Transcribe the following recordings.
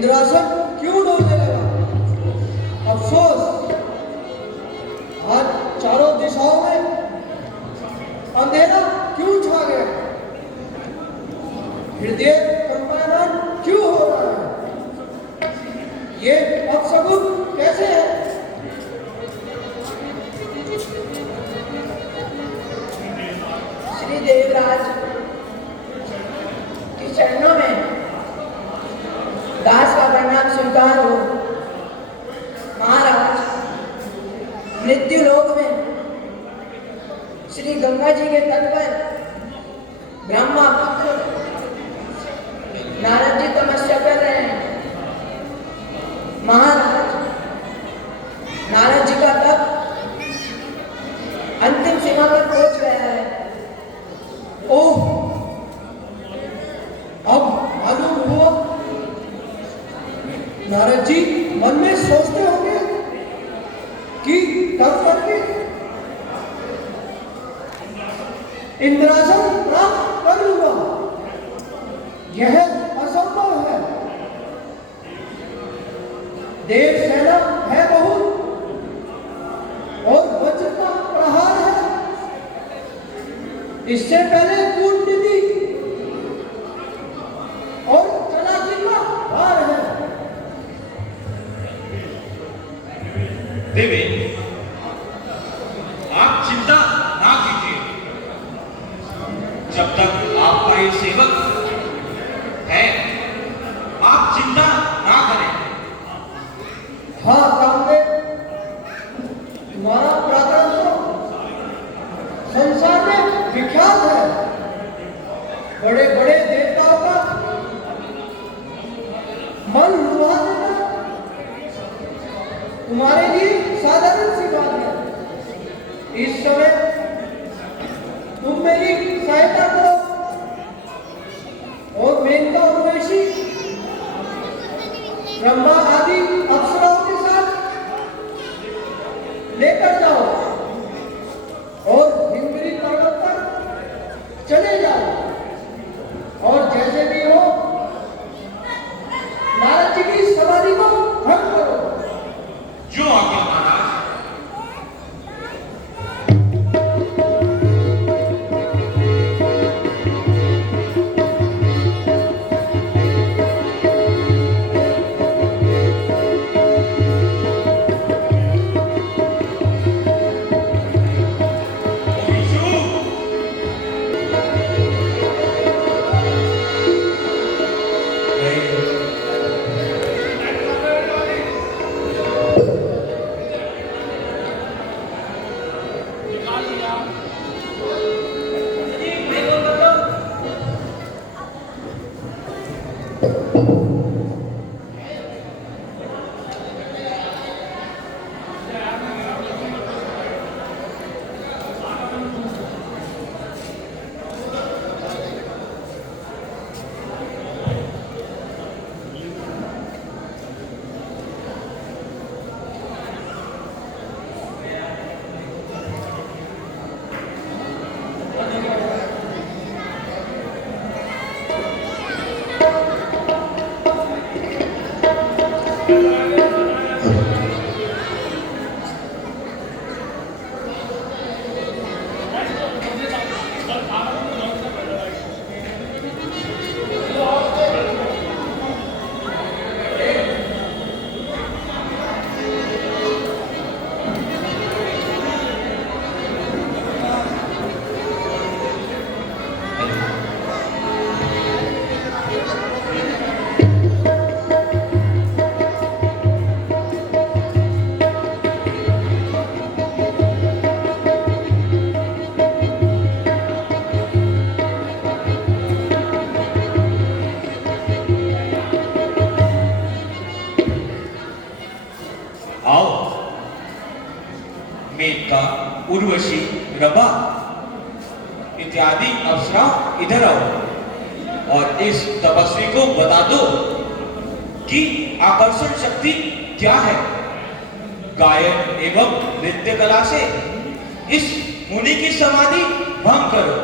इंद्रासन क्यों डोलने लगा? अफसोस, आज चारों दिशाओं में अंधेरा क्यों छा गया? हृदय कंपन क्यों हो रहा है? ये अपशगुन कैसे है? श्री देवराज के चरणों में दास का प्रणाम स्वीकार हो। महाराज, मृत्यु लोक में श्री गंगा जी के तट पर ब्रह्मा पुत्र नारद जी तपस्या कर रहे हैं। महाराज, नारद जी का तप अंतिम सीमा पर पहुंच गया है। ओह, अब मालूम हुआ। नारद जी मन में सोचते होंगे कि तब करके इंद्रासन प्राप्त कर लूंगा। यह असंभव है। देव सेना है बहुत और वज्र का प्रहार है। इससे पहले कूटनीति और चालाकी का भार है। देवी, आप चिंता ना कीजिए। जब तक आपका ये सेवक है, आप चिंता ना करें। हाँ कामदेव, तुम्हारा पराक्रम तो संसार में विख्यात है। बड़े बड़े देवताओं का मन लुभा देना तुम्हारे लिए साधारण सी बात है। इस समय तुम मेरी सहायता करो और मेनका उर्वशी ब्रह्मा आदि अप्सराओं के साथ लेकर जाओ और हिमगिरी पर्वत पर चले जाओ और जैसे भी हो नारद जी की समाधि को भंग करो। जो आज्ञा महाराज। मेनका, उर्वशी, रंभा इत्यादि अप्सरा इधर आओ और इस तपस्वी को बता दो कि आकर्षण शक्ति क्या है। गायन एवं नृत्य कला से इस मुनि की समाधि भंग करो।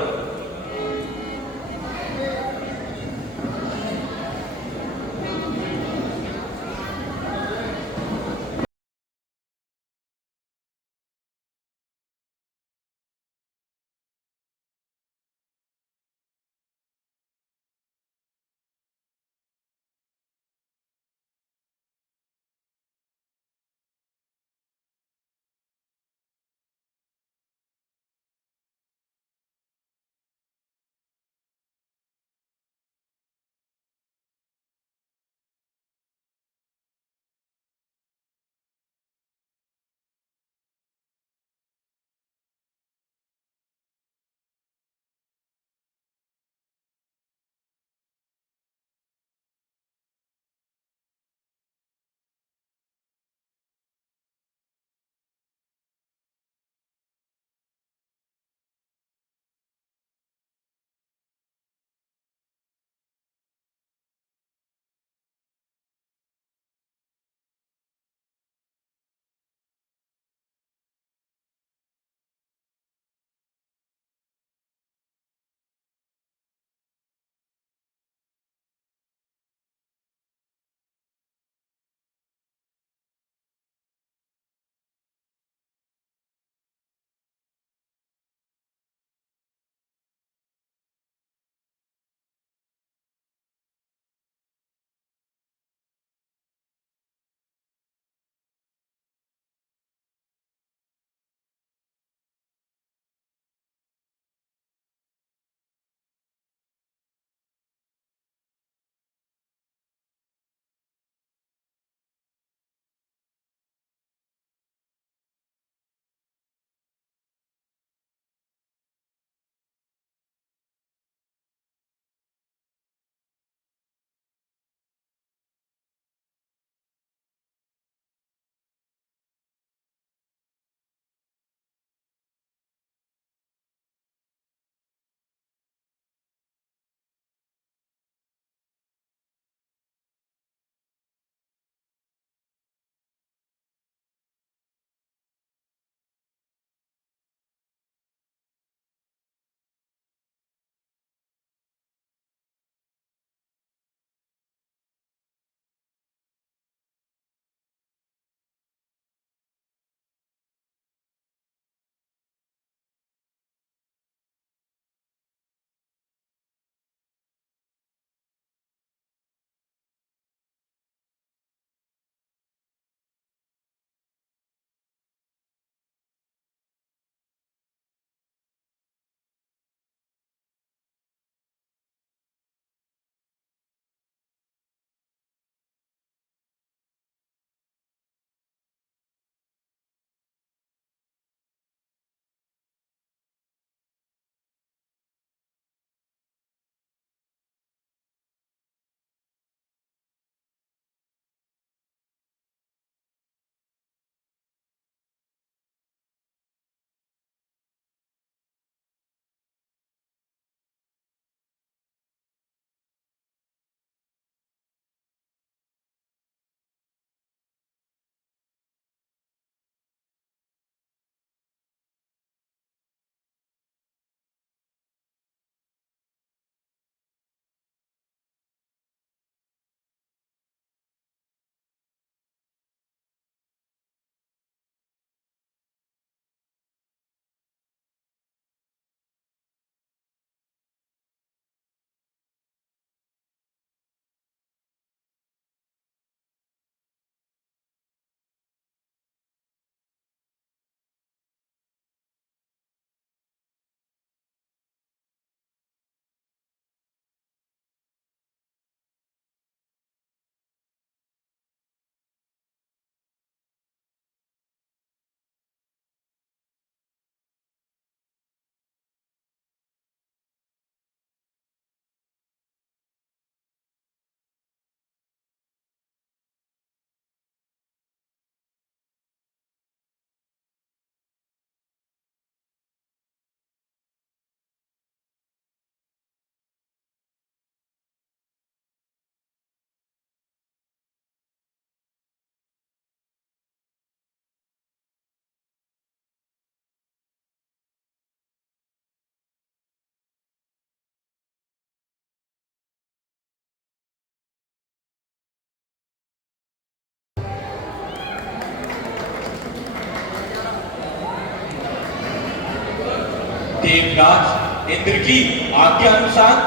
देवराज इंद्र की आज्ञा अनुसार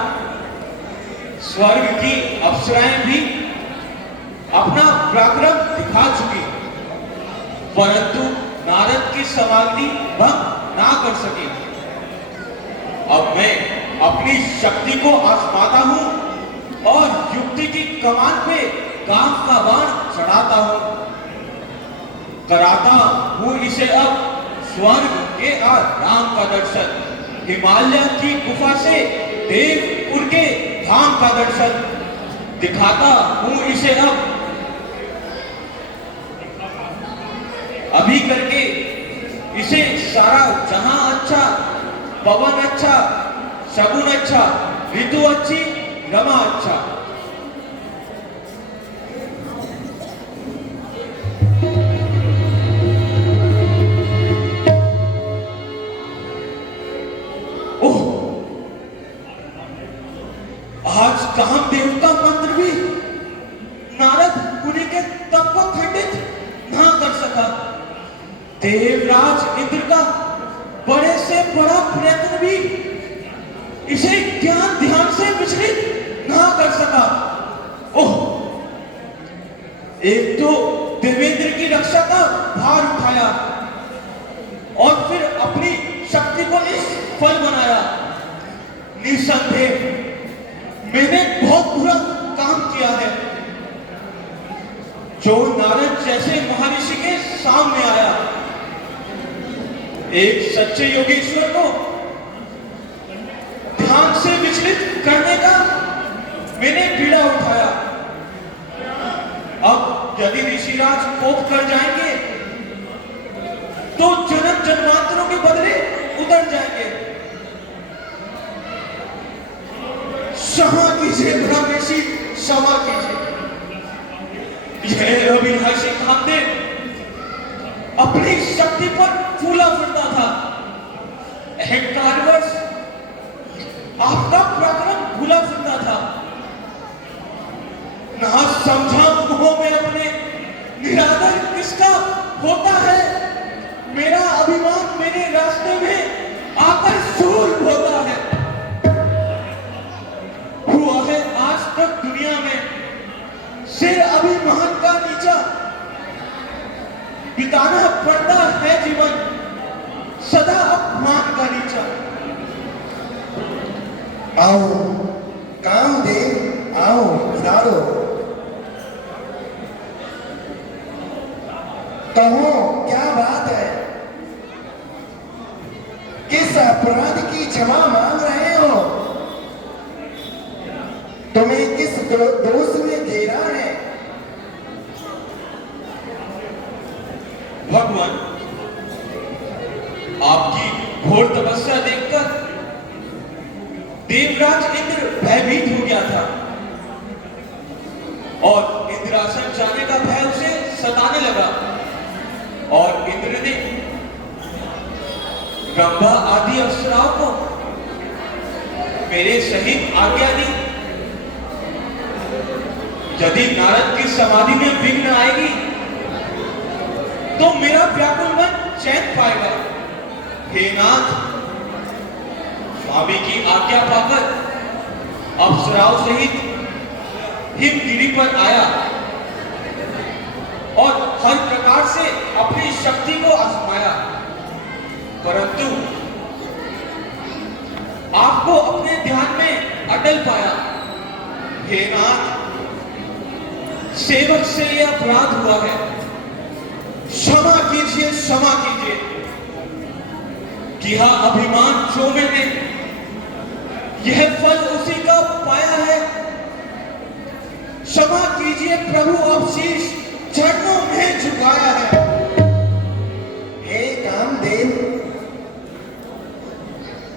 स्वर्ग की अप्सराएं भी अपना पराक्रम दिखा चुकी, परंतु नारद की समाधि भंग ना कर सके। अब मैं अपनी शक्ति को आजमाता हूं और युक्ति की कमान पे काम का बाण चढ़ाता हूं। कराता हूं इसे अब स्वर्ग के राम का दर्शन, हिमालय की गुफा से देवपुर के धाम का दर्शन दिखाता हूं इसे अब अभी करके इसे सारा जहां अच्छा, पवन अच्छा, शगुन अच्छा, ऋतु अच्छी, रमा अच्छा। ओह, आज कामदेव का मंत्र भी नारद मुनि के तप को खंडित ना कर सका। देवराज इंद्र का बड़े से बड़ा प्रयत्न भी इसे ज्ञान ध्यान से विचलित ना कर सका। ओह, एक तो देवेंद्र की रक्षा का भार उठाया और फिर अपनी शक्ति को इस फल बनाया। निसंदेह मैंने बहुत बुरा काम किया है जो नारद जैसे महर्षि के सामने आया। एक सच्चे योगेश्वर को ध्यान से विचलित करने का मैंने पीड़ा उठाया। अब यदि ऋषिराज कोप कर जाएंगे तो जन्म जन्मांतरों के बदले उतर जाएंगे। क्षमा कीजिए ब्रह्मऋषि, क्षमा कीजिए। यह अविनाशी कामदेव अपनी शक्ति पर फूला फिरता था। अहंकारवश आपका पराक्रम भूला फिरता था। ना समझा मोह में अपने निरादर किसका होता है। मेरा अभिमान मेरे रास्ते में आकर शूल होता है। हुआ है आज तक दुनिया में सिर अभिमान का नीचा, बिताना पड़ता है जीवन सदा अपमान का नीचा। आओ कामदेव, आओ पधारो। कहो क्या बात है, किस अपराध की क्षमा मांग रहे हो? तुम्हें किस दोष में घेरा है? भगवान, आपकी घोर तपस्या देखकर देवराज इंद्र भयभीत हो गया था और इंद्रासन जाने का भय उसे सताने लगा। और इंद्र ने रंभा आदि अप्सराओं को मेरे सहित आज्ञा दी। यदि नारद की समाधि में विघ्न आएगी तो मेरा व्याकुल मन चैन पाएगा। हे नाथ, स्वामी की आज्ञा पाकर अप्सराओं सहित हिमगिरी पर आया और हर प्रकार से अपनी शक्ति को आजमाया, परंतु आपको अपने ध्यान में अटल पाया। हे नाथ, सेवक से यह अपराध हुआ है, क्षमा कीजिए, क्षमा कीजिए। किया अभिमान जो मैंने, यह फल उसी का पाया है। क्षमा कीजिए प्रभु, अब शीश चरणों में झुकाया है। हे कामदेव,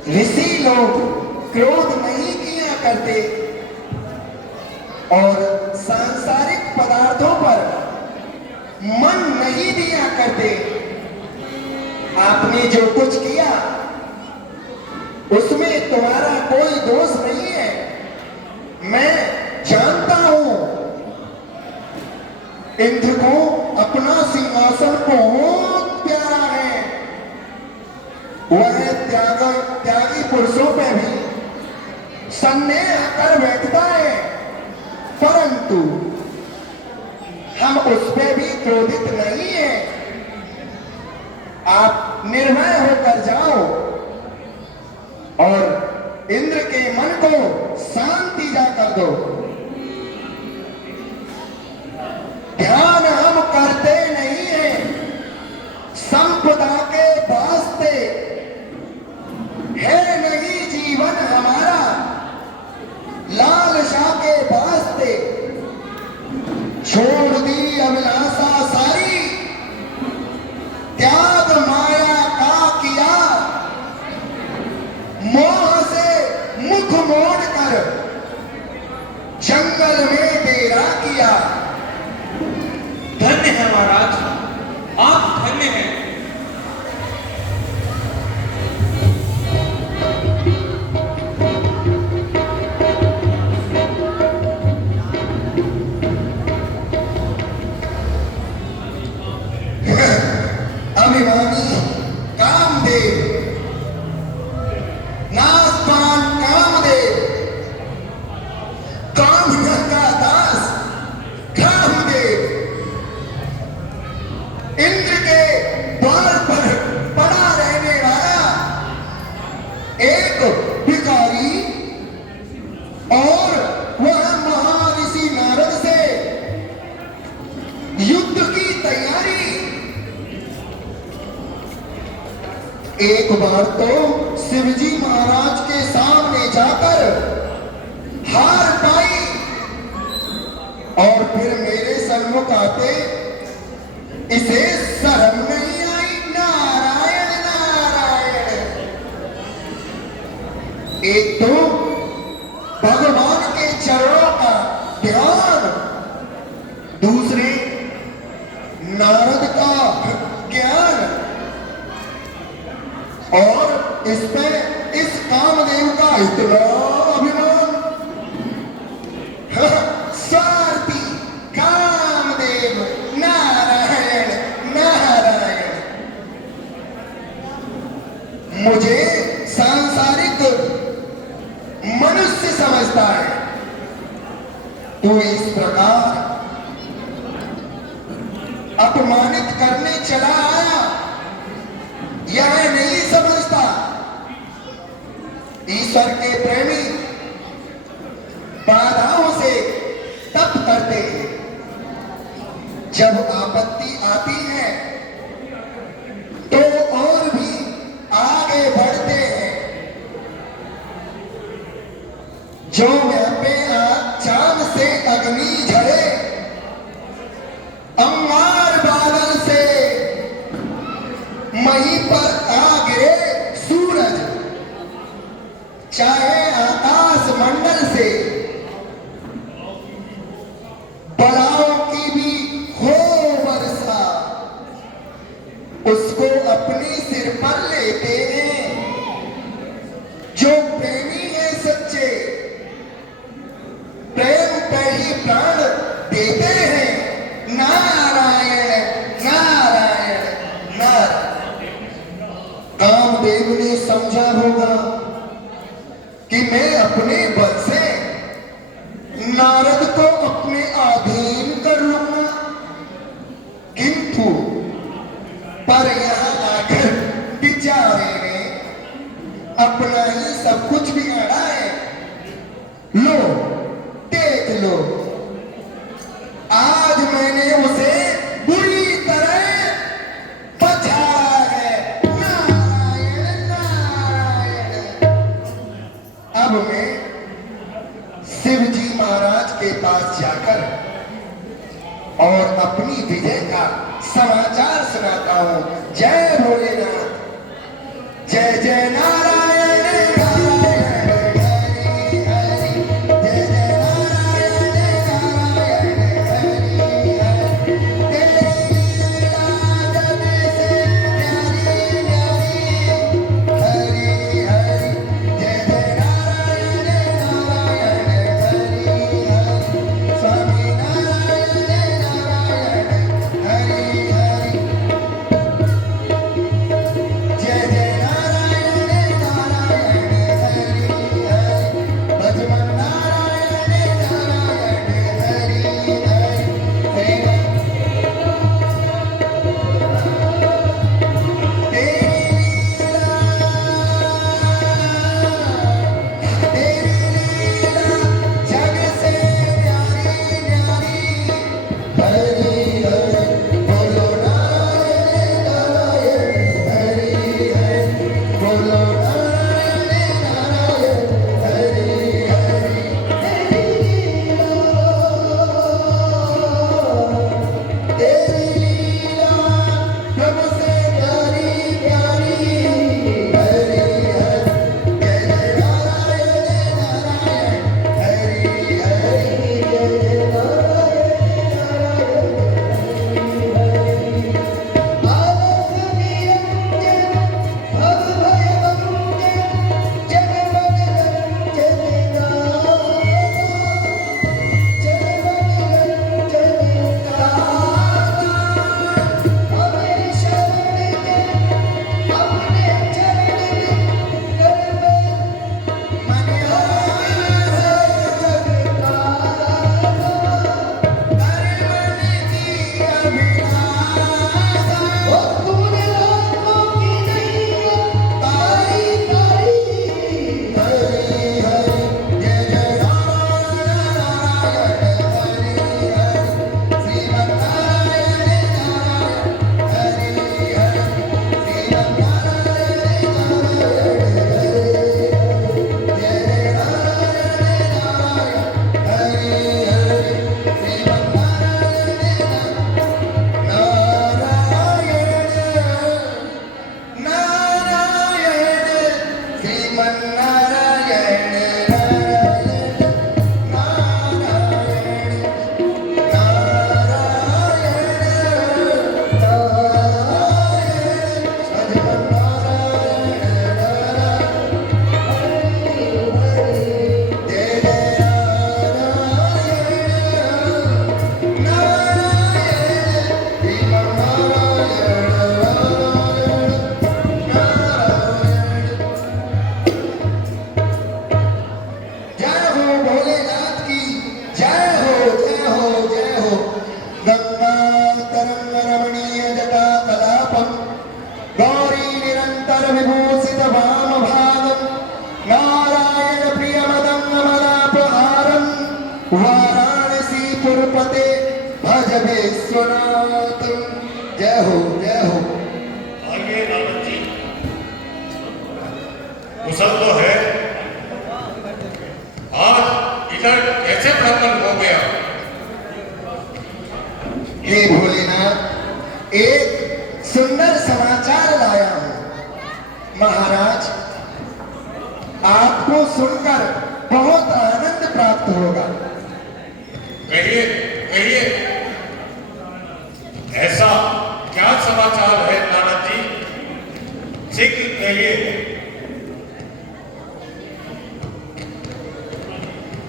ऋषि लोग क्रोध नहीं किया करते और सांसारिक पदार्थों पर मन नहीं दिया करते। आपने जो कुछ किया उसमें तुम्हारा कोई दोष नहीं है। मैं जानता हूं इंद्र को अपना सिंहासन बहुत प्यारा है। वह त्यागा त्यागी पुरुषों पे भी संदेह कर बैठता है, परंतु हम उस पे भी क्रोधित नहीं है। आप निर्भय होकर जाओ और इंद्र के मन को शांति जाकर दो। ध्यान हम करते नहीं है, संपदा के वास्ते है नहीं जीवन हमारा, लालसा के वास्ते छोड़ दी अभिलाषा सारी, त्याग माया का किया, मोह से मुख मोड़ कर जंगल में डेरा किया। धन्य है महाराज, आप धन्य हैं। अभिमानी कामदेव, नासवान कामदेव, कामना का दास कामदेव, इंद्र के द्वार पर पड़ा रहने वाला एक भिखारी और वह महर्षि नारद से युद्ध की तैयारी। एक बार तो शिवजी महाराज के सामने जाकर हार पाई और फिर मेरे सन्मुख आते इसे शर्म नहीं आई। नारायण नारायण, एक तो भगवान के चरणों का ध्यान, दूसरे नारद का ज्ञान, और इस पे इस कामदेव का इतना अभिमान। स्वार्थी कामदेव, नारायण नारायण। मुझे सांसारिक मनुष्य समझता है, तो इस प्रकार अपमानित करने चला आया, यह नहीं समझता ईश्वर के प्रेमी बाधाओं से तप करते हैं। जब आपत्ति आती है तो और भी आगे बढ़ते हैं। जो व्यापे चांद से अग्नि झड़े, अंगार बादल से मही पर आ गिरे सूरज, चाहे आकाश मंडल से बलाओं की भी हो वर्षा, उसको अपने सिर पर लेते हैं। जो प्रेमी है सच्चे, प्रेम पे ही प्राण देते हैं। नारायण नारायण नारायण। कामदेव ने समझा होगा कि मैं अपने बल से नारद को अपने अधीन कर लूंगा, किंतु पर यहां आकर बेचारे ने अपना ही सब कुछ बिगाड़ा है। लो देख लो, आज मैंने उसे बुरी तरह बचाया है। नारायण नारायण। अब मैं शिवजी महाराज के पास जाकर और अपनी विजय का समाचार सुनाता हूं। जय भोलेनाथ, जय जय नारायण नारायण हरि हरि, जय जय नारायण नारायण हरि हरि, तेरी लीला जग से प्यारी प्यारी, हरि हरि, जय जय नारायण नारायण हरि हरि, स्वामी नारायण नारायण हरि हरि, जय जय नारायण नारायण वाराणसी पुरपते भज विश्वनाथ। जय हो जय हो। आइए नारद जी, कुशल तो है। आज इधर कैसे भ्रमण हो गया? हे भोलेनाथ, एक सुंदर समाचार लाया हूं। महाराज, आपको सुनकर बहुत आनंद प्राप्त होगा। कहिए कहिए, ऐसा क्या समाचार है नारद जी? शीघ्र कहिए।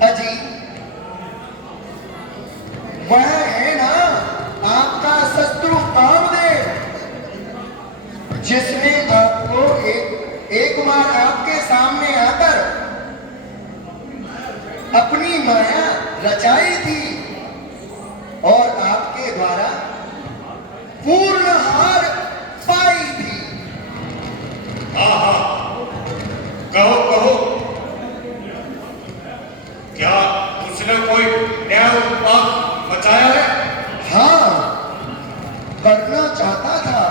अजी, वह है ना आपका शत्रु कामदेव, जिसने आपको एक बार आपके सामने आकर अपनी माया रचाई थी और आपके द्वारा पूर्ण हार पाई थी। हाँ हाँ, कहो कहो, क्या उसने कोई नया उत्पाद बचाया है? हाँ, करना चाहता था,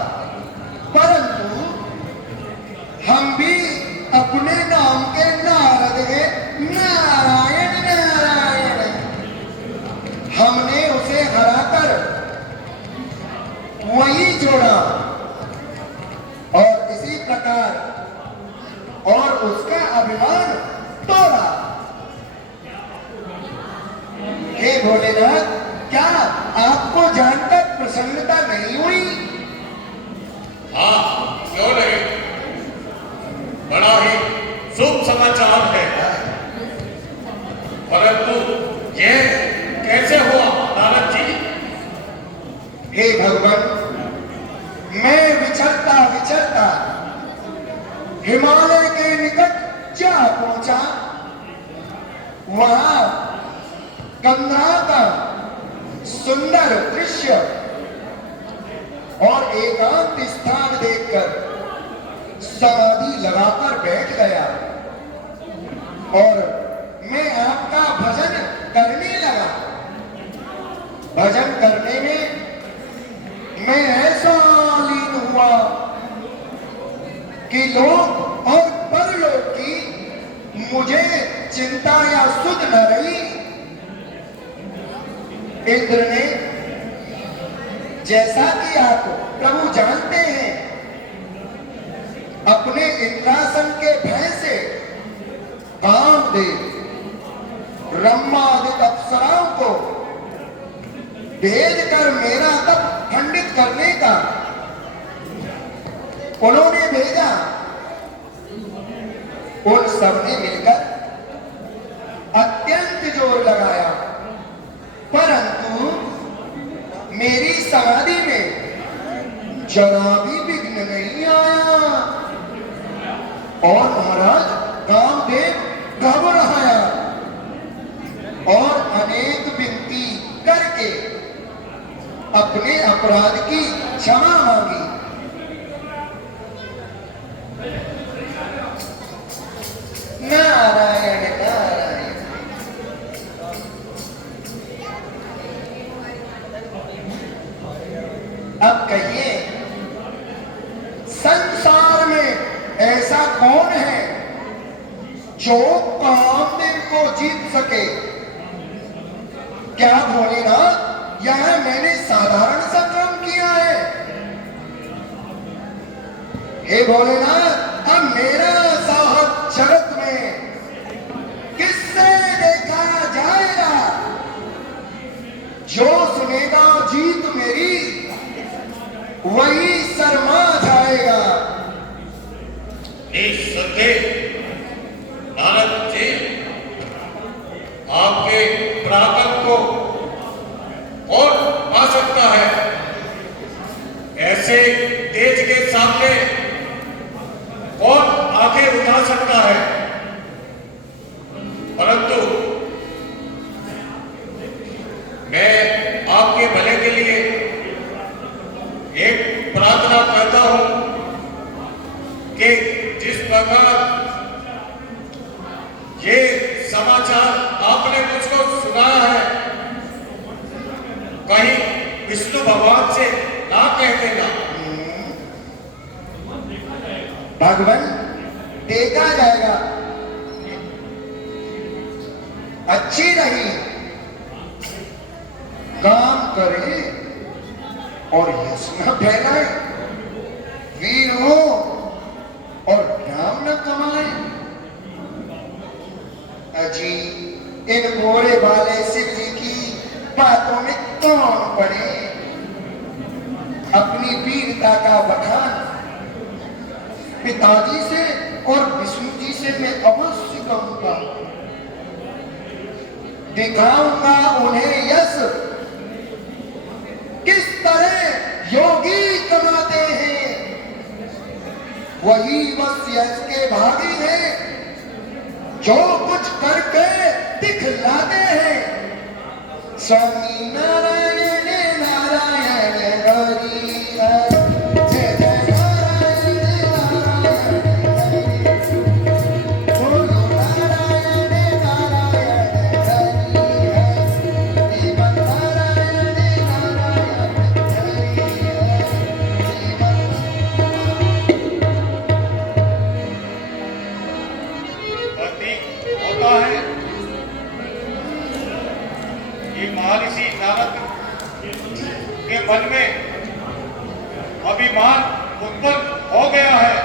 परंतु हम भी अपने नाम के नारद हैं। नारायण नारायण। हमने उसे हराकर वही जोड़ा और इसी प्रकार और उसका अभिमान तोड़ा। हे भोलेनाथ, क्या आपको जानकर प्रसन्नता नहीं हुई? हाँ, क्यों नहीं, बड़ा ही शुभ समाचार है। परंतु यह कैसे हुआ नारद जी? हे भगवान, मैं विचरता विचरता हिमालय के निकट जा पहुंचा। वहां गंगा का सुंदर दृश्य और एकांत स्थान देखकर समाधि लगाकर बैठ गया और मैं आपका भजन करने लगा। भजन करने में मैं ऐसा लीन हुआ कि लोक और परलोक की मुझे चिंता या सुध न रही। इंद्र ने, जैसा कि आप प्रभु जानते हैं, अपने इंद्रासन के भय से कामदेव, ब्रह्मादि अप्सराओं को भेज कर मेरा तप खंडित करने का उन्होंने भेजा। उन सबने मिलकर अत्यंत जोर लगाया, परंतु मेरी समाधि में जरा भी विघ्न नहीं आया और महाराज कामदेव घबराया और अनेक विनती करके अपने अपराध की क्षमा मांगी। नारायण नारायण। अब कहिए, संसार में ऐसा कौन है जो कामदेव को जीत सके? क्या भोलेनाथ, यह मैंने साधारण सा काम किया है? हे भोलेनाथ, अब मेरा साहस जगत में किससे देखा जाएगा? जो सुनेगा जीत मेरी, वही शर्मा जाएगा। निस्संदेह नारद जी, आपके पराक्रम को और आ सकता है? ऐसे तेज के सामने कौन आगे उठा सकता है? परंतु मैं आपके भले के लिए एक प्रार्थना करता हूं कि जिस प्रकार ये समाचार आपने मुझको सुनाया है, विष्णु भगवान से ना कह देना। भगवान देखा जाएगा। अच्छी रही, काम करे और यश न फैलाए, वीर हो और नाम न कमाए। अजी इन भोले वाले शिव जी की बातों में कौन पड़े। अपनी वीरता का बखान पिताजी से और विष्णु जी से मैं अवश्य कहूंगा। दिखाऊंगा उन्हें यश, किस तरह योगी कमाते हैं। वही बस यश के भागी हैं, जो कुछ करके दिखलाते हैं। स्वामी नारायण नारायण हरि हरि, जय जय नारायण नारायण हरि, बोलो नारायण नारायण हरि हरि, जीवन नारायण नारायण हरि प्रतीक होता है कि महर्षि नारद के मन में अभिमान उत्पन्न हो गया है।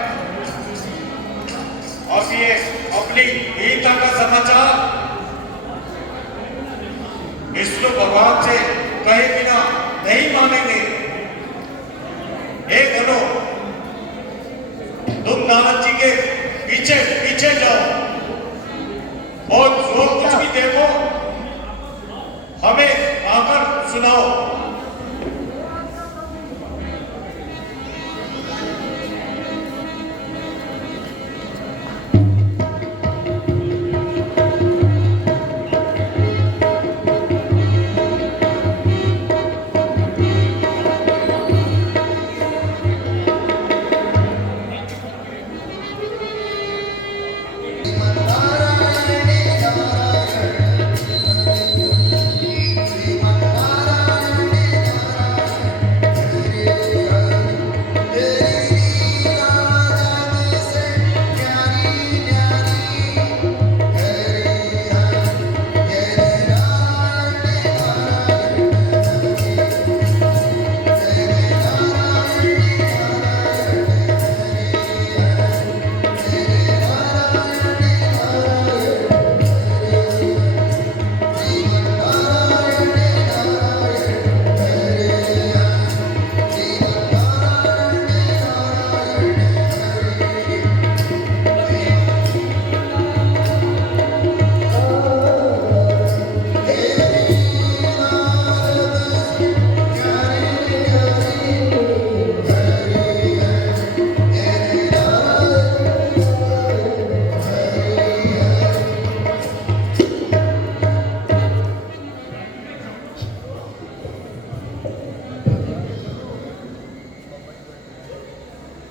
अब ये अपनी वीरता का समाचार विष्णु भगवान से कहे बिना नहीं मानेंगे। हे गणों, तुम नारद जी के पीछे पीछे जाओ और जो कुछ भी देखो हमें आकर सुनाओ।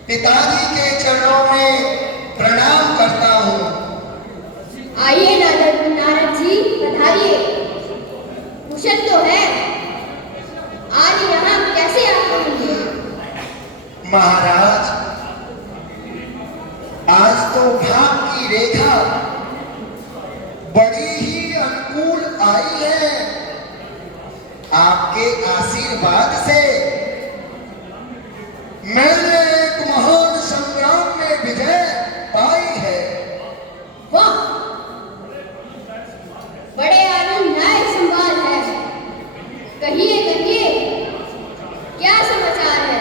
पिताजी के चरणों में प्रणाम करता हूँ। आइए नारद जी, पधारिए। कुशल तो है? आज यहाँ कैसे आ पहुंचे? महाराज, आज तो भाग की रेखा बड़ी ही अनुकूल आई है। आपके आशीर्वाद से मैंने एक महान संग्राम में विजय पाई है। वाह, बड़े आनंददायक संवाद है। कहिए कहिए, क्या समाचार है?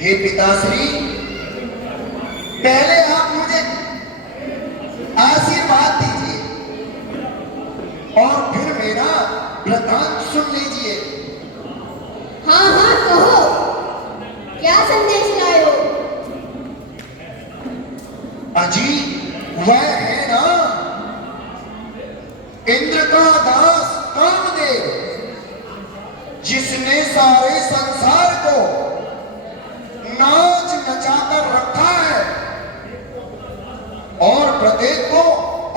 हे पिताश्री, पहले आप मुझे आशीर्वाद दीजिए और फिर मेरा वृतांत सुन लीजिए। हाँ हाँ, कहो, क्या संदेश लाए हो? अजी, वह है ना इंद्र का दास कामदेव, जिसने सारे संसार को नाच नचाकर रखा है और प्रत्येक को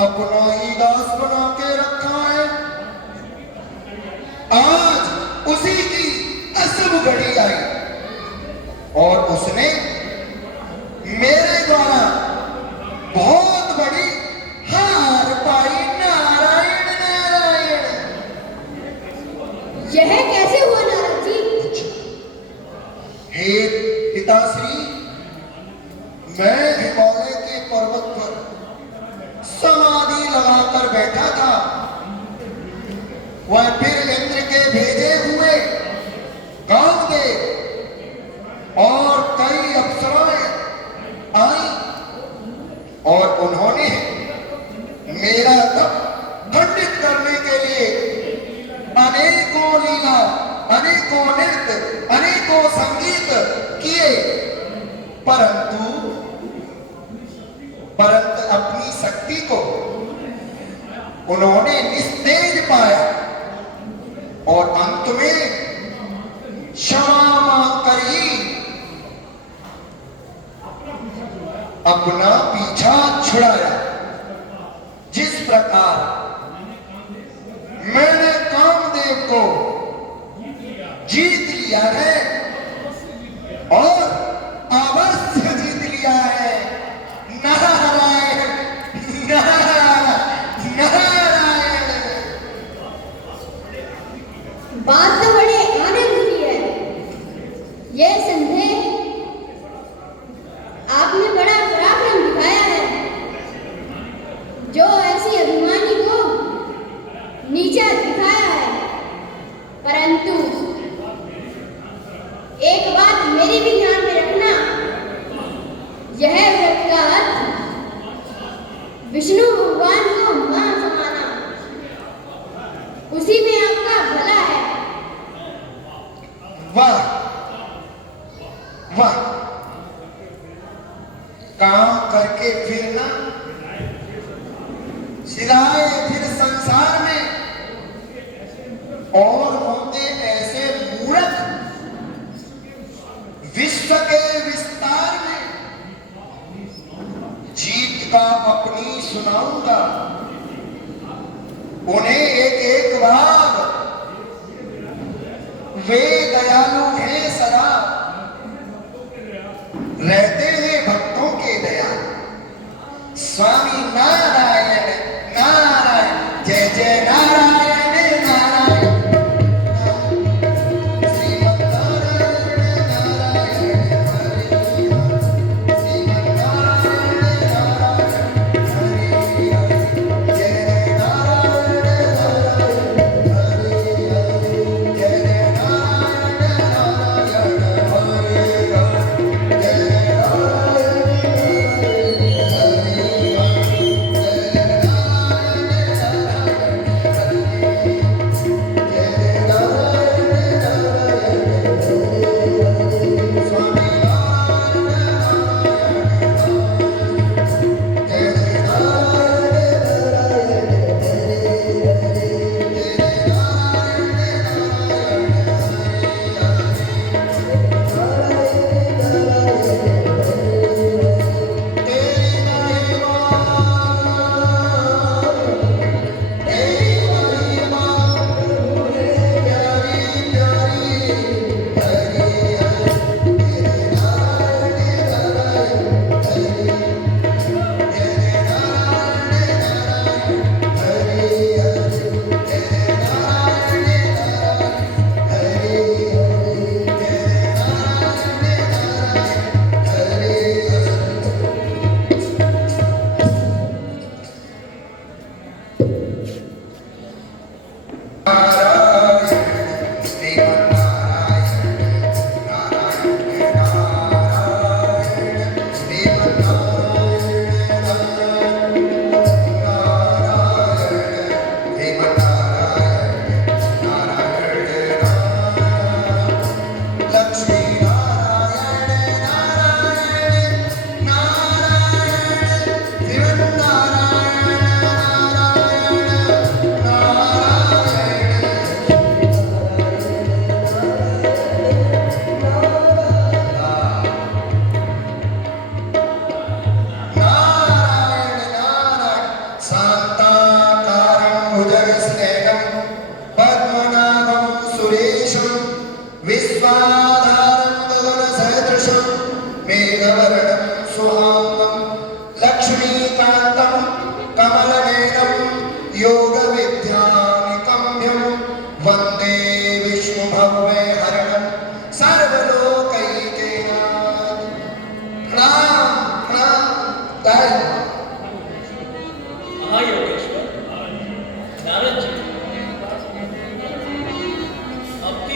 अपना ही दास बना के रखा है। आज वह फिर इंद्र के भेजे हुए कामदेव और कई अप्सराएं आई और उन्होंने मेरा तप खंडित करने के लिए अनेकों लीला, अनेकों नृत्य, अनेकों संगीत किए, परंतु अपनी शक्ति को उन्होंने निस्तेज पाया और अंत में क्षमा मांगकर ही अपना पीछा छुड़ाया। जिस प्रकार मैंने कामदेव को जीत लिया है और अवश्य जीत लिया है। नारायण नारायण नारायण। बात तो बड़े आनंद की है। ये संदेह आपने बड़ा पराक्रम दिखाया है, जो ऐसी अभिमानी को नीचा दिखाया है। परंतु एक बात मेरे भी ध्यान में रखना, यह व्रत का अर्थ विष्णु भगवान को मां समाना, उसी में आपका भला है। वाह वाह, काम करके फिर ना सिलाए फिर संसार में, और होंगे ऐसे मूर्ख विश्व के विस्तार में। जीत का अपनी सुनाऊंगा उन्हें एक एक भाग। वे दयालु हैं सदा, रहते हैं भक्तों के दयाल। स्वामी नारायण नारायण, जय जय नारायण नारायण। श्रीमद् नारायण नारायण हरि हरि, श्रीमद् नारायण नारायण हरि हरि, जय नारायण नारायण हरि हरि, जय नारायण नारायण हरि हरि, जय नारायण हरि हरि।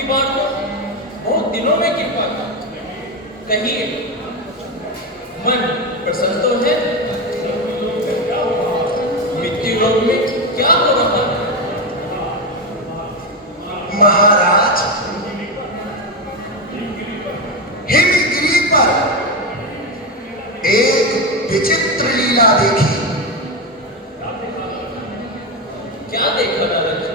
बार तो बहुत दिनों में कृपा था। कहिए, मन प्रसन्न तो है? मृत्यु लोक में क्या हो रहा है? महाराज, हिमगिरी पर एक विचित्र लीला देखी। क्या देखा नारद जी?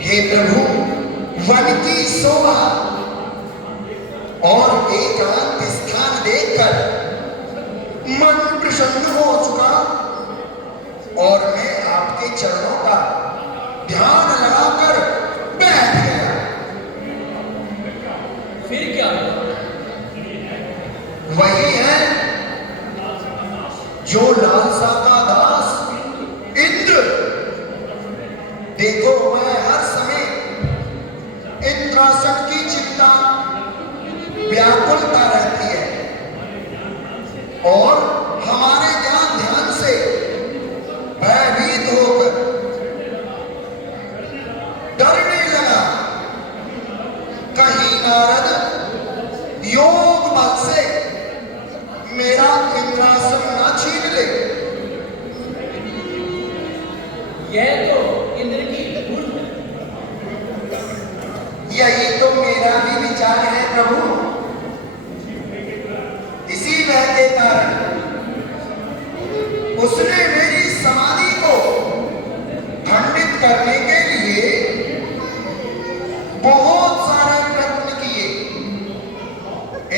हे प्रभु, वन की शोभा और एकांत स्थान देखकर मन प्रसन्न हो चुका और मैं आपके चरणों का ध्यान लगाकर बैठ गया। फिर क्या हुआ? वही है जो लालसा का दास इंद्र। देखो, मैं हर समय इंद्रासन की चिंता व्याकुलता रहती है और हमारे ज्ञान ध्यान से भयभीत होकर डरने लगा, कहीं नारद योग बल से मेरा इंद्रासन न छीन ले। यह तो इंद्र की भूल है। यही तो मेरा भी विचार है प्रभु। इसी भय के कारण उसने मेरी समाधि को खंडित करने के लिए बहुत सारे प्रयत्न किए।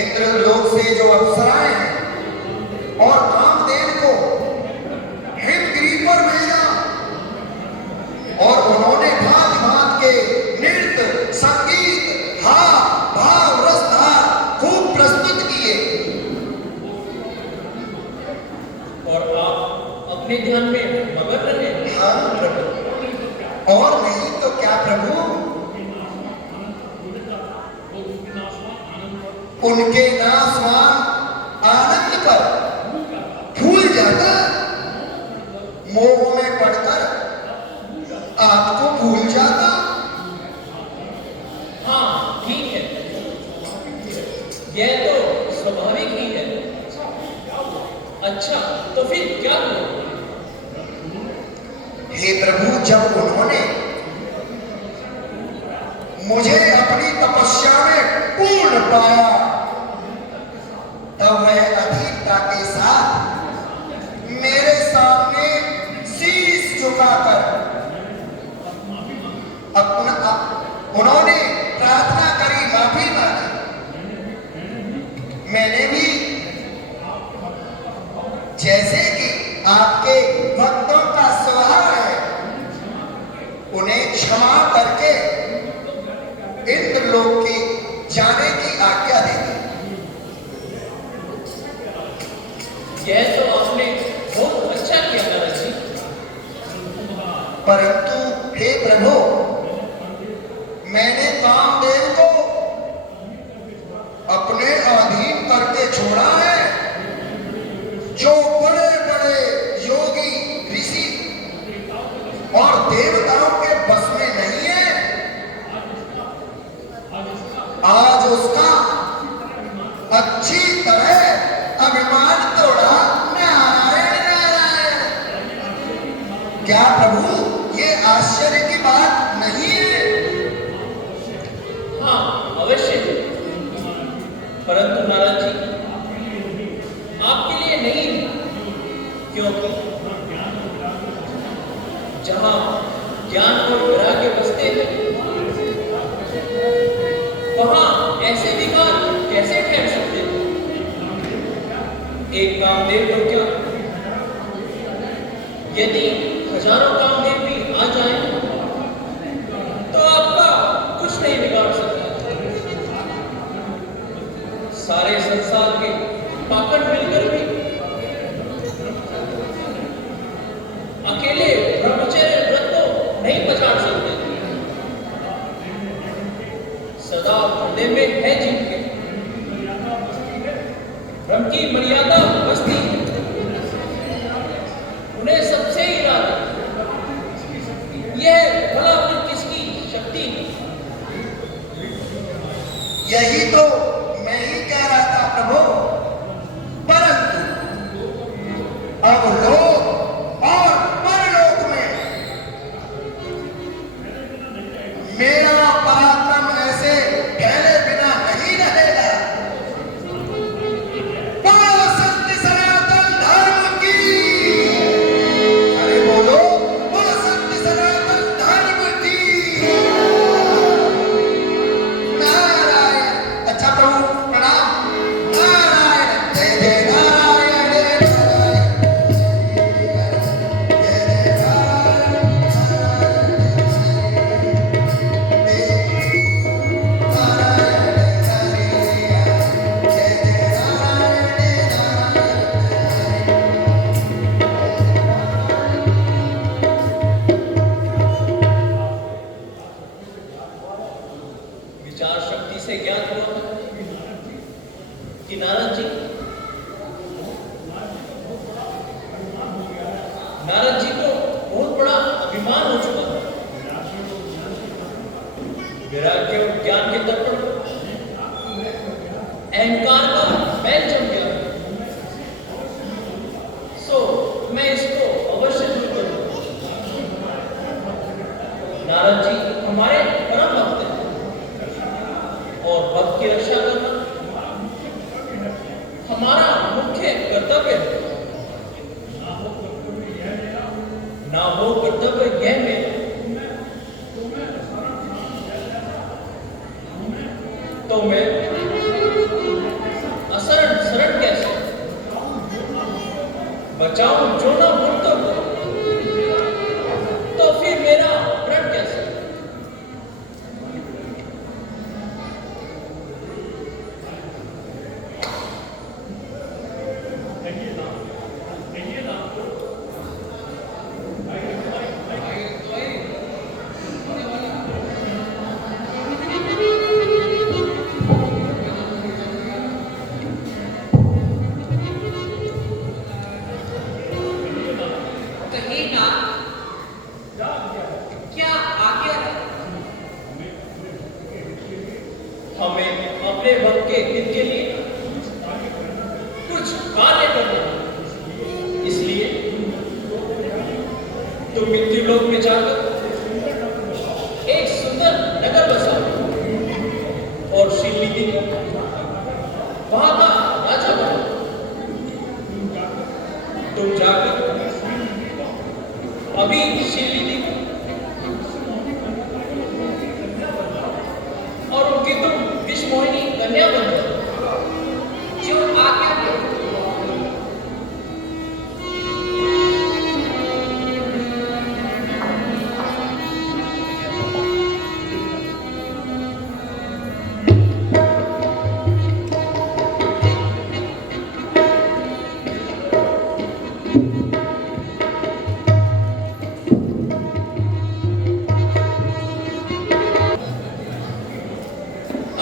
इंद्रलोक से जो अप्सराएं हैं और कामदेव को हिमगिरी पर भेजा और उन्होंने भांत भांत के नृत्य, संगीत, भाव रसधार खूब प्रस्तुत किए। और आप अपने ध्यान में मगन रहे। हाँ प्रभु, और नहीं तो क्या प्रभु, उनके नासवान आनंद पर भूल जाता, मोह में पड़कर आपको भूल जाता। हाँ, ठीक है, यह तो स्वाभाविक ही है। अच्छा, तो फिर क्या हुआ? हे प्रभु, जब उन्होंने मुझे अपनी तपस्या में पूर्ण पाया, तब वह अधीरता के साथ मेरे सामने शीश झुकाकर उन्होंने प्रार्थना करी, माफी मांगी। मैंने भी जैसे कि आपके भक्तों का स्वभाव है, उन्हें क्षमा करके इंद्रलोक की जाने की आज्ञा दे दी। यह तो आपने बहुत अच्छा किया नारद जी। परंतु हे प्रभु, मैंने कामदेव को अपने अधीन करके छोड़ा है, जो बड़े बड़े योगी, ऋषि और देवताओं के बस में नहीं है। आज उसका अच्छी तरह अभिमान तोड़ा। नारायण नारायण। क्या प्रभु, ये आश्चर्य की बात नहीं है? हाँ, अवश्य, परंतु नारद जी आपके लिए नहीं, क्योंकि जहां ज्ञान और वैराग्य बसते हैं, वहां ऐसे विकार कैसे ठहर सकते हैं? एक कामदेव तो क्या, यदि हजारों कामदेव भी आ जाएं, तो आपका कुछ नहीं बिगाड़ सकता। सारे संसार के पाकड़ मिलकर भी अकेले ब्रह्मचर्य व्रत को नहीं पछाड़ सकते। सदा हृदय में है जिनके ब्रह्म की मर्यादा बसती है, उन्हें सबसे ही राधा। यह भला फिर किसकी तो मैं ही कह रहा था प्रभु, परंतु अब लोक और परलोक में मेरा पराक्रम ऐसे फैले बिना नहीं रहेगा। बोलो सत्य सनातन धर्म की, अरे बोलो, बोलो सत्य सनातन धर्म की। नारायण, अच्छा प्रभु प्रणाम। नारायण, जय जय नारायण, जय विचार शक्ति से ज्ञात हुआ कि नारद जी को बहुत बड़ा अभिमान हो चुका है। वैराग्य और ज्ञान के दर्पण अहंकार का बैल जम गया। सो मैं इसको अवश्य दूर करूंगा। नारद जी हमारे परम भक्त हैं और भक्त की रक्षा करना हमारा मुख्य कर्तव्य है। ना हो कर्तव्य यह मेरा, तो मैं असरण शरण कैसे बचाऊं जो ना मुक्त हो, तो फिर मेरा प्रण कैसे। हमें अपने भक्त के हित के लिए कुछ कार्य करना है। इसलिए तुम मृत्यु लोक में जाकर एक सुंदर नगर बसाओ और शिवलिंग वहां का राजा बनो। तुम जाकर अभी शिवलिंग और उनकी तुम विषमोहिनी कन्या बन जाओ। जो आज्ञा दो।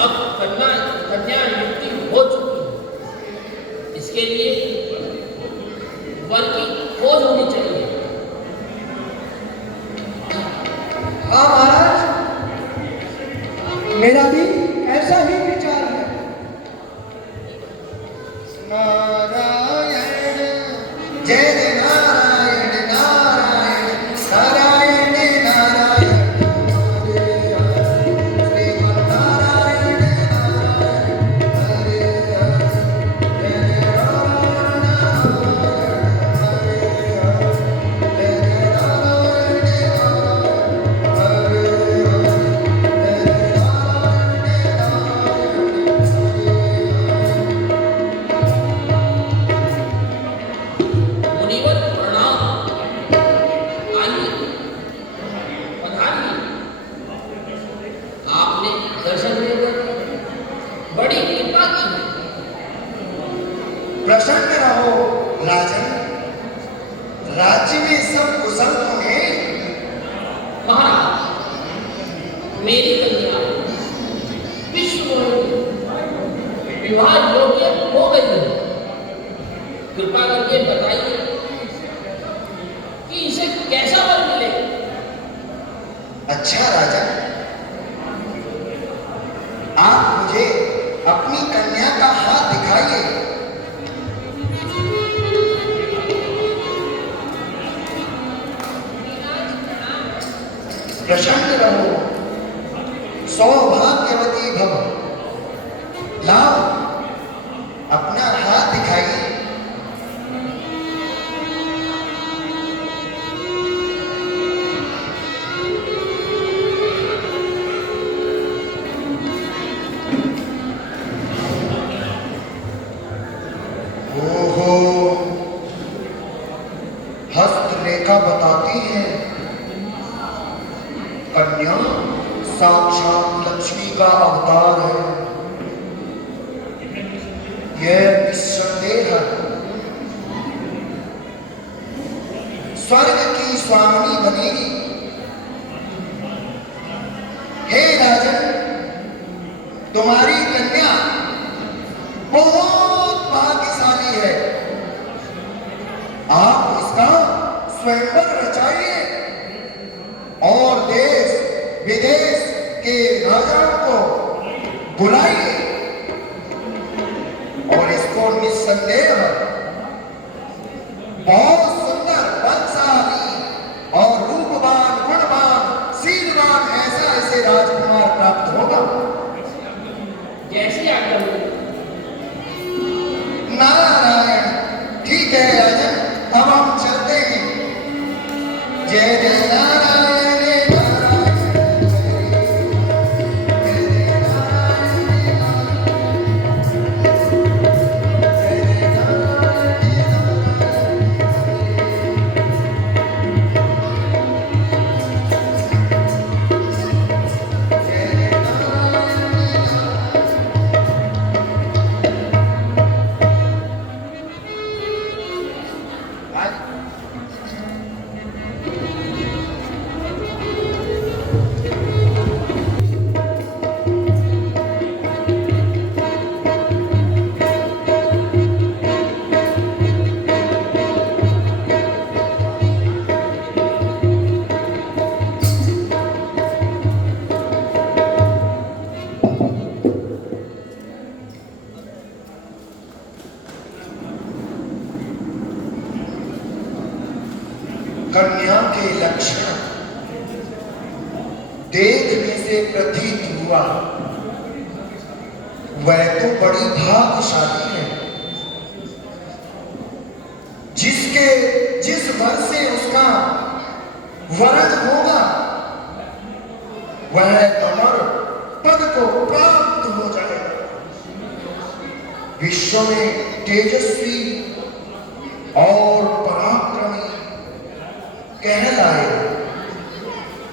अब कन्या युक्ति हो चुकी है। इसके लिए वर की खोज होनी चाहिए। हाँ महाराज, मेरा भी ऐसा ही विचार है। नारायण, जय जय नारायण, नारायण नारायण नारायण, श्रीमन्नारायण नारायण, हरे हरे, जय नारायण मुनिवर प्रणाम। आइए पधारिए। आपने दर्शन देकर बड़ी कृपा की है। प्रसन्न रहो राजन, राज्य में सब कुशल तो है। महाराज, मेरी कन्या विश्वमोहिनी विवाह योग्य हो गई है। कृपा करके बताइए कि इसे कैसा वर मिलेगा। अच्छा राजा, आप मुझे प्रसन्न रहो, सौभाग्यवती भव। लाओ अपना हाथ दिखाइए। ओहो, हस्तरेखा बताती है कन्या साक्षात लक्ष्मी का अवतार है। यह निस्संदेह स्वर्ग की स्वामिनी बनेगी। हे राजन, तुम्हारी कन्या बहुत भाग्यशाली है। आप इसका स्वयंवर रचाइए और देश विदेश के राजाओं को बुलाइए और इसको निस्संदेह बहुत सुंदर, बलशाली और रूपवान, गुणवान, शीलवान ऐसे राजकुमार प्राप्त होगा। जैसी आज्ञा हो। नारायण, ठीक है राजन, अब हम चलते हैं। जय जय नारायण, जय नारायण, जय जय नारायण, जय जय नारायण, कन्या के लक्षण देखने से प्रतीत हुआ वह तो बड़ी भाग्यशाली है। जिस वर से उसका वरण होगा वह अमर पद को प्राप्त हो जाएगा। विश्व में तेजस्वी और पराक्रमी कहलाए।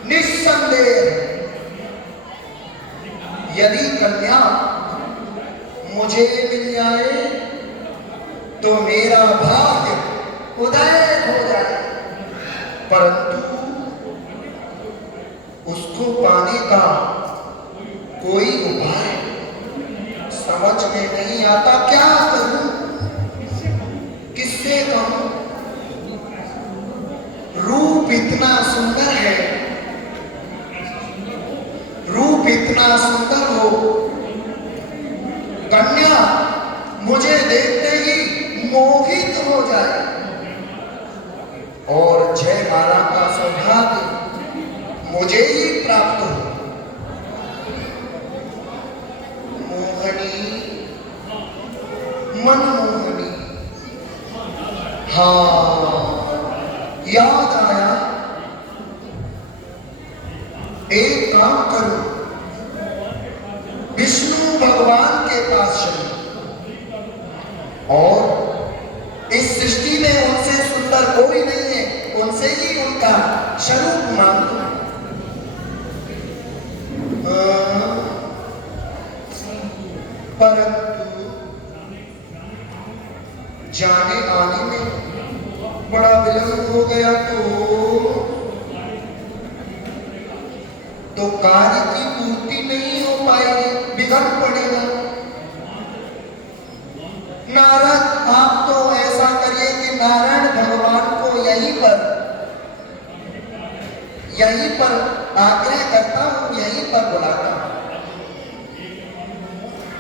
निस्संदेह यदि कन्या मुझे मिल जाए तो मेरा भाग्य उदय हो जाए, परंतु उसको पाने का कोई उपाय समझ में नहीं आता। क्या करूं, किससे कहूं? रूप इतना सुंदर है, रूप इतना सुंदर हो, कन्या मुझे देखते ही मोहित हो जाए और जयमाला का सौभाग्य मुझे ही प्राप्त हो। मोहनी, मनमोहनी, हाँ याद आया, एक काम करो, विष्णु भगवान के पास चलो और इस सृष्टि में उनसे सुंदर कोई नहीं है, उनसे ही उनका स्वरूप मांगो। परंतु जाने आने में बड़ा विलंब हो गया तो कार्य की पूर्ति नहीं हो पाएगी, बिगड़ पड़ेगा। नारद, आप तो ऐसा करिए कि नारायण भगवान को यहीं पर आग्रह करता हूं, यहीं पर बुलाता हूं।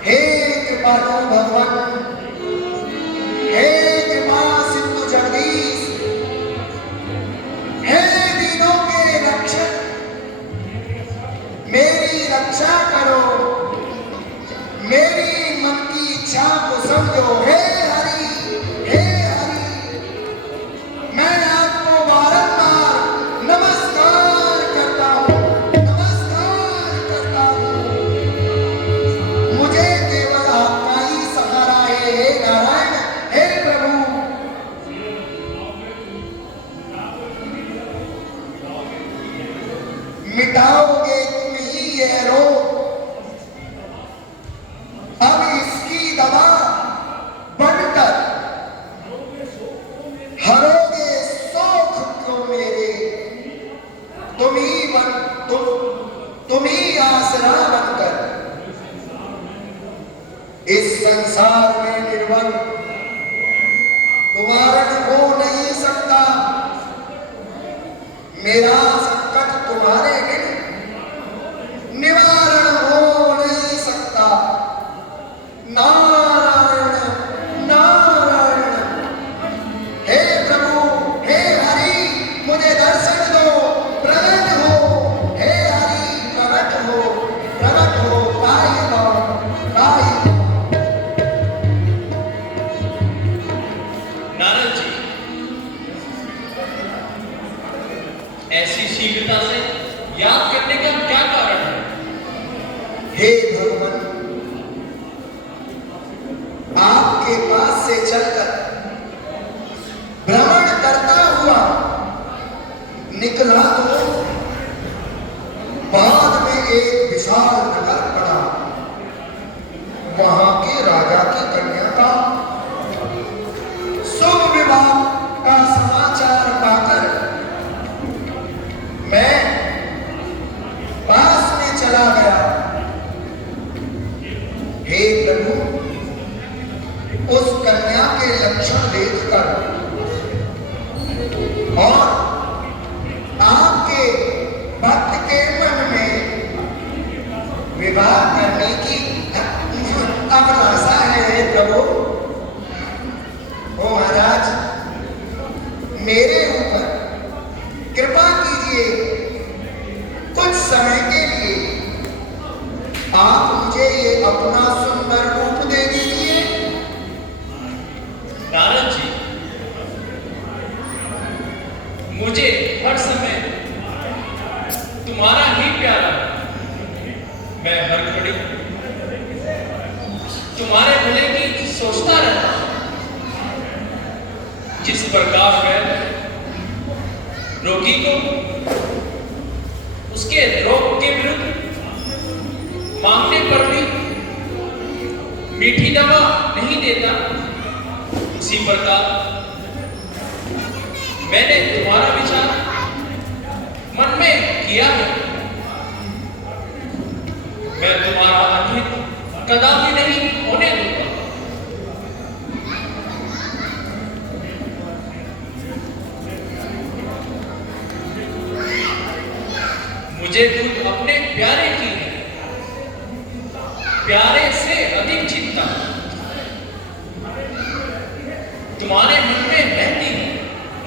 हे कृपालु भगवान, हे कृपा सिंधु जगदीश, हे दीनों के रक्षक, मेरी रक्षा करो, मेरी मन की इच्छा को समझो। हे हरि, हे हरि, मैं आपको बारंबार नमस्कार करता हूँ, नमस्कार करता हूँ। मुझे केवल आपका ही सहारा है, हे नारायण, हे प्रभु। मिटाओगे तुम ही ये रोग, अब इसकी दवा बनकर हरोगे शोक को मेरे। तुम ही आसरा बनकर इस संसार में निर्बल निवारण हो नहीं सकता। मेरा संकट तुम्हारे बिन निवारण हो नहीं सकता। नारायण, नारायण, हे प्रभु, हे हरि, मुझे दर्शन दो, प्रकट हो। हे हरि, प्रकट हो, प्रकट हो, पाई दो, पाई दो। नारद जी, ऐसी शीघ्रता से याद करने का क्या कारण है? हे भगवान, आपके पास से चलकर भ्रमण करता हुआ निकला तो बाद में एक विशाल नगर पड़ा। वहां के राजा की कन्या का शुभ विवाह का समाचार पाकर मैं पास में चला गया। हे प्रभु, उस कन्या के लक्षण देखकर और आपके भक्त के मन में विवाह करने की अभिलाषा है। हे प्रभु, ओ महाराज, मेरे ऊपर कृपा कीजिए। कुछ समय के लिए आप मुझे ये अपना सुंदर रूप दे दीजिए। नारद जी, मुझे हर समय तुम्हारा ही प्यारा, मैं हर घड़ी तुम्हारे भले की सोचता रहता हूं। जिस प्रकार मैं रोगी को उसके रोग के विरुद्ध मांगने पर भी मीठी दवा नहीं देता, उसी प्रकार मैंने तुम्हारा विचार मन में किया है। मैं तुम्हारा अहित कदापि नहीं होने दूंगा। मुझे तुम अपने प्यारे की है, प्यारे से अधिक चिंता तुम्हारे मन में रहती है।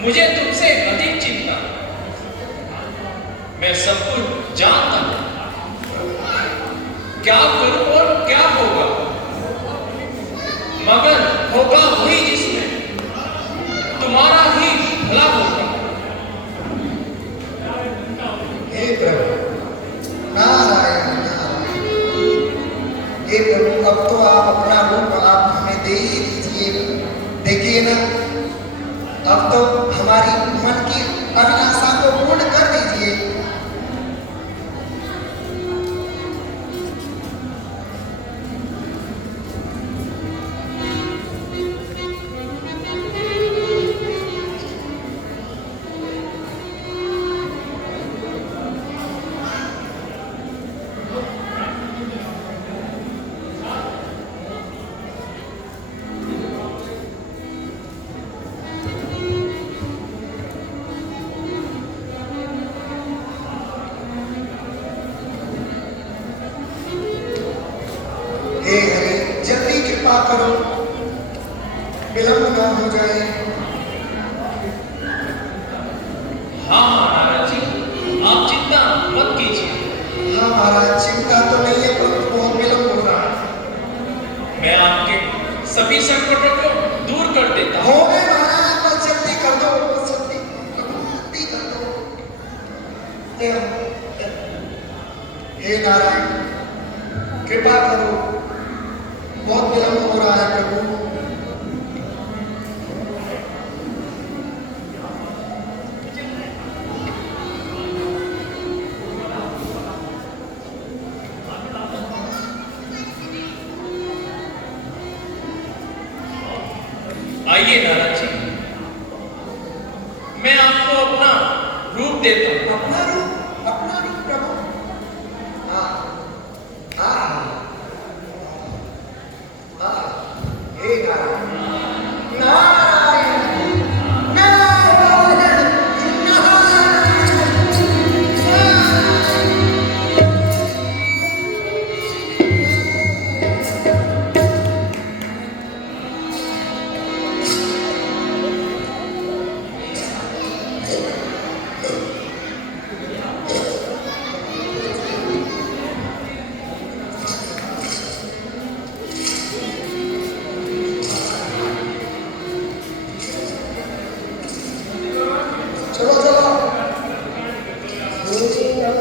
मुझे तुमसे अधिक चिंता, मैं सब कुछ जानता हूं। क्या करूं और क्या होगा, मगर होगा वही जिसमें तुम्हारा ही भला होगा। हे प्रभु, नारायण, नारायण। हे प्रभु, अब तो आप अपना रूप आप हमें दे ही दीजिए। देखिए ना, अब तो हमारी मन की अभिलाषा को पूर्ण कर दीजिए। हे हरि, जल्दी कृपा करो, विलंब न हो जाए। हाँ नारद जी, आप चिंता मत कीजिए। हाँ महाराज, चिंता तो नहीं है, परंतु बहुत विलंब हो रहा है। मैं आपके सभी संकटों को दूर कर देता हूँ। हो गए महाराज, बस जल्दी कर दो, बस जल्दी कर दो। हे नारायण, कृपा करो, बहुत विलंब हो रहा है प्रभु। आइए नारद जी, मैं आपको अपना रूप देता हूँ। अपना रूप प्रभु। हाँ हाँ हाँ, हे नारायण नारायण नारायण चलो चलो। मुस्कान